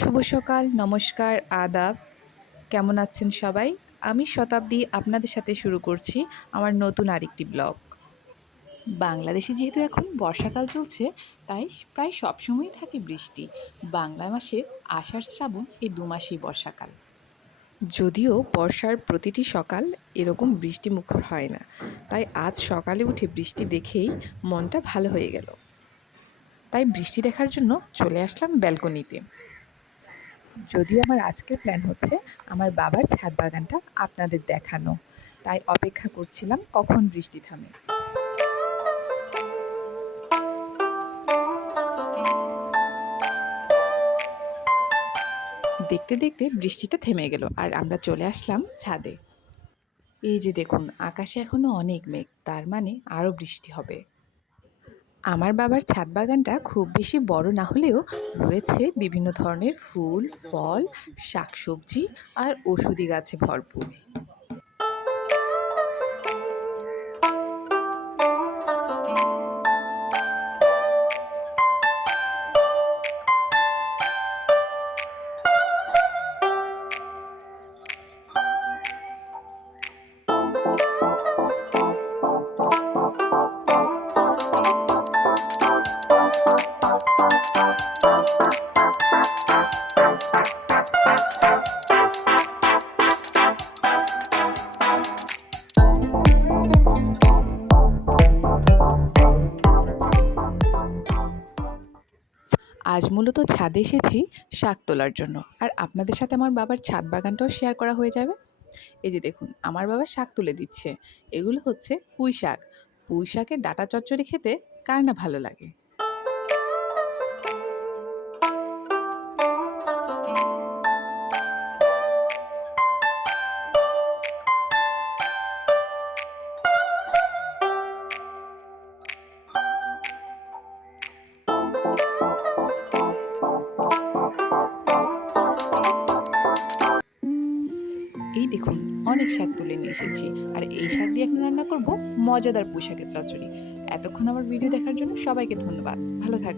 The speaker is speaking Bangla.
শুভ সকাল, নমস্কার, আদাব। কেমন আছেন সবাই? আমি শতাব্দী আপনাদের সাথে শুরু করছি আমার নতুন আরেকটি ব্লগ। বাংলাদেশে যেহেতু এখন বর্ষাকাল চলছে, তাই প্রায় সবসময়ই থাকে বৃষ্টি। বাংলা মাসের আষাঢ় শ্রাবণ এই ২ মাসেই বর্ষাকাল। যদিও বর্ষার প্রতিটি সকাল এরকম বৃষ্টিমুখর হয় না, তাই আজ সকালে উঠে বৃষ্টি দেখেই মনটা ভালো হয়ে গেল। তাই বৃষ্টি দেখার জন্য চলে আসলাম ব্যালকনিতে। যদিও আমার আজকের প্ল্যান হচ্ছে আমার বাবার ছাদ বাগানটা আপনাদের দেখানো, তাই অপেক্ষা করছিলাম কখন বৃষ্টি থামে। দেখতে দেখতে বৃষ্টিটা থেমে গেল আর আমরা চলে আসলাম ছাদে। এই যে দেখুন, আকাশে এখনো অনেক মেঘ, তার মানে আরও বৃষ্টি হবে। আমার বাবার ছাদ বাগানটা খুব বেশি বড় না হলেও রয়েছে বিভিন্ন ধরনের ফুল, ফল, শাকসবজি আর ওষুধি গাছে ভরপুর। আজ মূলত ছাদে এসেছি শাক তোলার জন্য, আর আপনাদের সাথে আমার বাবার ছাদ বাগানটাও শেয়ার করা হয়ে যাবে। এই যে দেখুন, আমার বাবা শাক তুলে দিচ্ছে। এগুলো হচ্ছে পুঁই শাক। পুঁই শাকের ডাঁটা চচ্চড়ি খেতে কার না ভালো লাগে। এই দেখুন, অনেক শাক তুলে নিয়ে এসেছি, আর এই শাক দিয়ে এখন রান্না করব মজাদার পুঁই শাকের চচ্চড়ি। এতক্ষণ আমার ভিডিও দেখার জন্য সবাইকে ধন্যবাদ। ভালো থাকবেন।